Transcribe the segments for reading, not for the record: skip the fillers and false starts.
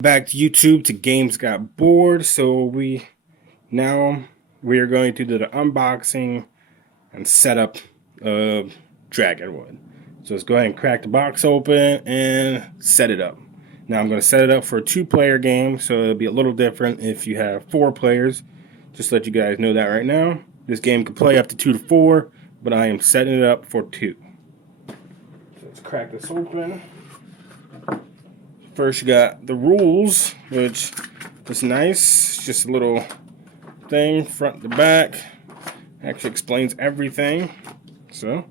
Back to YouTube to Games Got Bored, so we are going to do the unboxing and setup of Dragonwood. So let's go ahead and crack the box open and set it up. Now I'm going to set it up for a 2-player game, so it'll be a little different if you have 4 players. Just to let you guys know that right now. This game can play up to 2 to 4, but I am setting it up for 2. So let's crack this open. First, you got the rules, which is nice. It's just a little thing, front to back. Actually explains everything. So,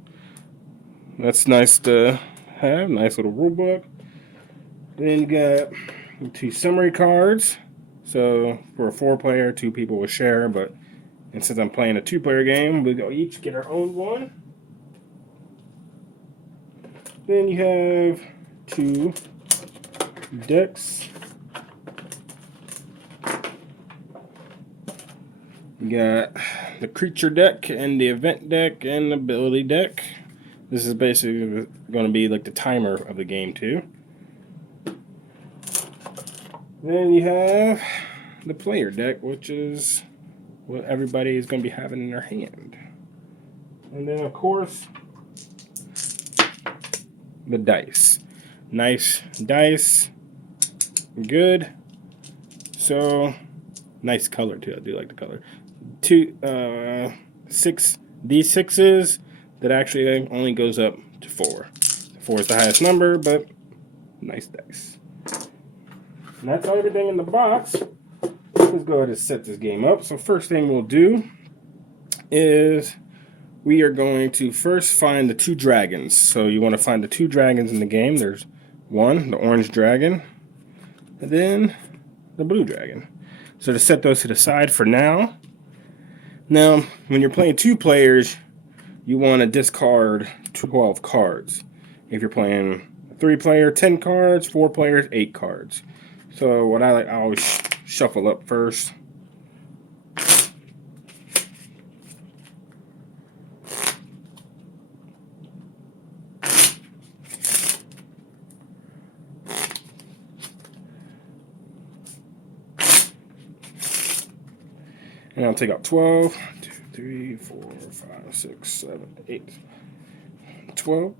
that's nice to have. Nice little rule book. Then you got 2 summary cards. So, for a 4-player, 2 people will share, but and since I'm playing a 2-player game, we'll each get our own one. Then you have 2 decks. You got the creature deck and the event deck and the ability deck. This is basically going to be like the timer of the game too. Then you have the player deck, which is what everybody is going to be having in their hand. And then of course the dice. Nice dice. Good. So nice color too. I do like the color. 6 D6s that actually only goes up to 4. 4 is the highest number, but nice dice. And that's everything in the box. Let's go ahead and set this game up. So first thing we'll do is we are going to first find the 2 dragons. So you want to find the 2 dragons in the game. There's one, the orange dragon, and then the blue dragon. So to set those to the side for now. Now, when you're playing 2 players, you want to discard 12 cards. If you're playing a 3-player, 10 cards, 4 players, 8 cards. So what I always shuffle up first. And I'll take out 12, 2, 3, 4, 5, 6, 7, 8, 12.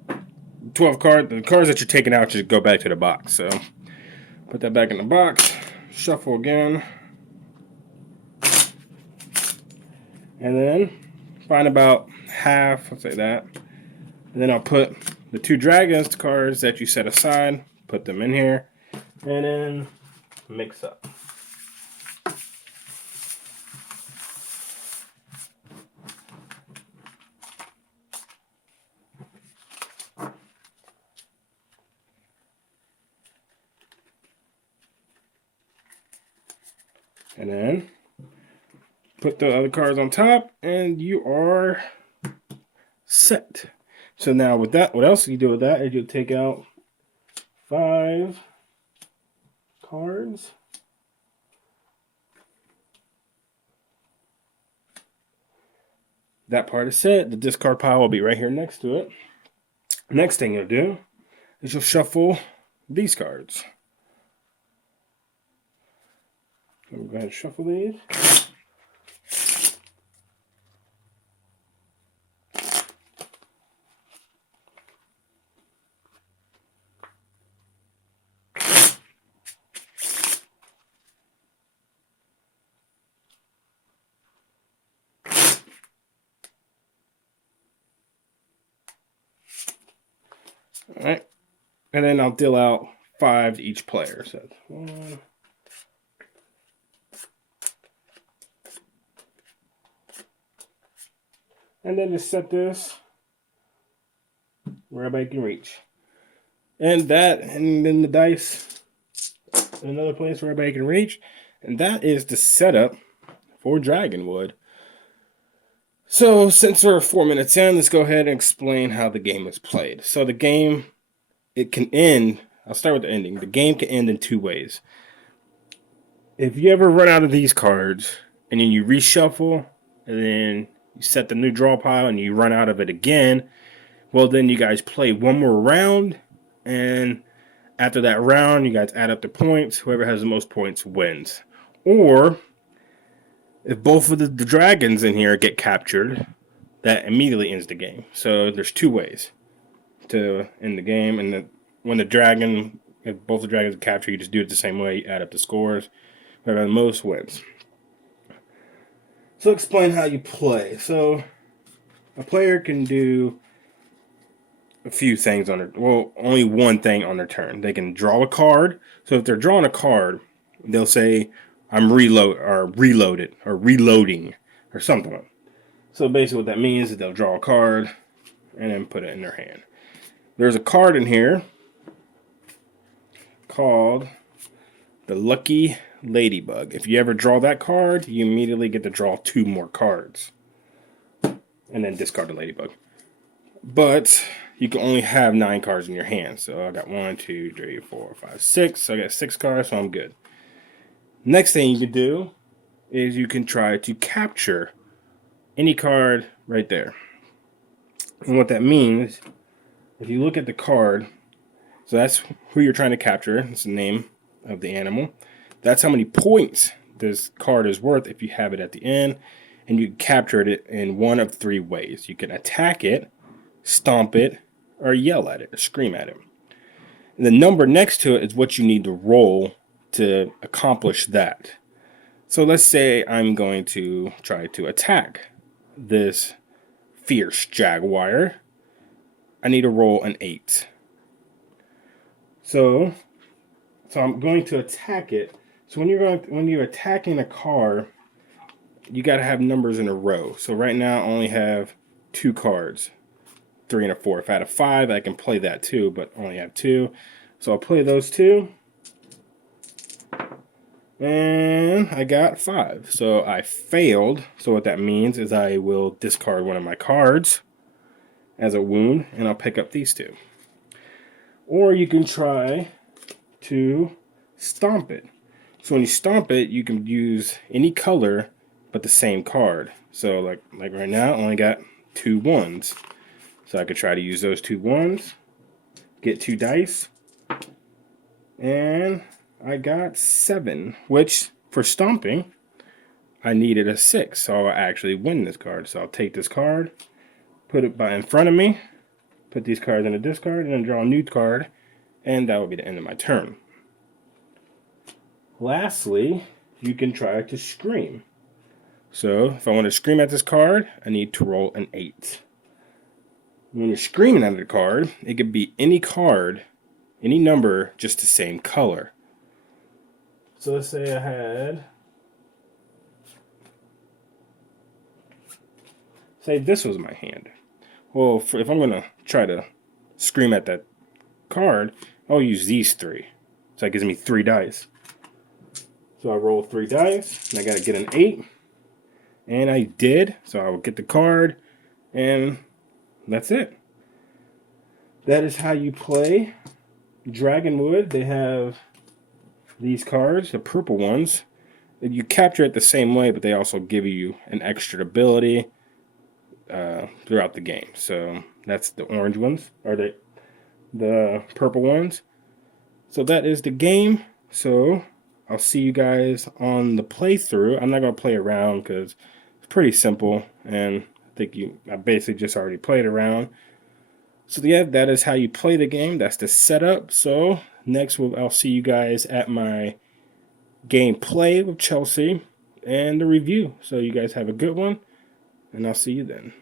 12 cards. The cards that you're taking out just go back to the box. So put that back in the box. Shuffle again. And then find about half, let's say that. And then I'll put the 2 dragons cards that you set aside, put them in here, and then mix up. And then put the other cards on top, and you are set. So now with that, what else you do with that is you'll take out 5 cards. That part is set. The discard pile will be right here next to it. Next thing you'll do is you'll shuffle these cards. So we'll go ahead and shuffle these. All right, and then I'll deal out 5 to each player. So that's 1. And then just set this where everybody can reach. And then the dice in another place where everybody can reach. And that is the setup for Dragonwood. So since we're 4 minutes in, let's go ahead and explain how the game is played. So the game, it can end, I'll start with the ending. The game can end in 2 ways. If you ever run out of these cards and then you reshuffle and then you set the new draw pile and you run out of it again, well then you guys play one more round, and After that round, you guys add up the points. Whoever has the most points wins. Or if both of the dragons in here get captured, that immediately ends the game. So there's two ways to end the game. And if both the dragons are captured, you just do it the same way. You add up the scores. Whoever has the most wins. So explain how you play. So a player can do a few things only one thing on their turn. They can draw a card. So if they're drawing a card, they'll say, I'm reloading or something. So basically what that means is they'll draw a card and then put it in their hand. There's a card in here called the Lucky Ladybug. If you ever draw that card, you immediately get to draw 2 more cards. And then discard the ladybug. But you can only have 9 cards in your hand. So I got 1, 2, 3, 4, 5, 6. So I got 6 cards, so I'm good. Next thing you can do is you can try to capture any card right there. And what that means, if you look at the card, so that's who you're trying to capture. It's the name of the animal. That's how many points this card is worth if you have it at the end. And you can capture it in one of 3 ways. You can attack it, stomp it, or yell at it, or scream at it. And the number next to it is what you need to roll to accomplish that. So let's say I'm going to try to attack this fierce jaguar. I need to roll an 8. So I'm going to attack it. So when you're attacking a car, you got to have numbers in a row. So right now I only have 2 cards, 3 and a 4. If I had a 5, I can play that too, but I only have 2. So I'll play those 2. And I got 5. So I failed. So what that means is I will discard one of my cards as a wound, and I'll pick up these 2. Or you can try to stomp it. So when you stomp it, you can use any color but the same card. So like right now, I only got 2 1s. So I could try to use those 2 1s, get 2 dice, and I got 7, which for stomping, I needed a 6. So I'll actually win this card. So I'll take this card, put it in front of me, put these cards in a discard, and then draw a new card, and that will be the end of my turn. Lastly, you can try to scream. So if I want to scream at this card, I need to roll an 8. When you're screaming at the card, it could be any card, any number, just the same color. So let's say I had, say this was my hand. Well, if I'm going to try to scream at that card, I'll use these 3. So that gives me 3 dice. So I roll 3 dice, and I got to get an 8. And I did, so I will get the card, and that's it. That is how you play Dragonwood. They have these cards, the purple ones. You capture it the same way, but they also give you an extra ability throughout the game. So that's the orange ones, or the purple ones. So that is the game. So I'll see you guys on the playthrough. I'm not going to play around because it's pretty simple, and I basically just already played around. So yeah, that is how you play the game. That's the setup. So next I'll see you guys at my gameplay with Chelsea and the review. So you guys have a good one, and I'll see you then.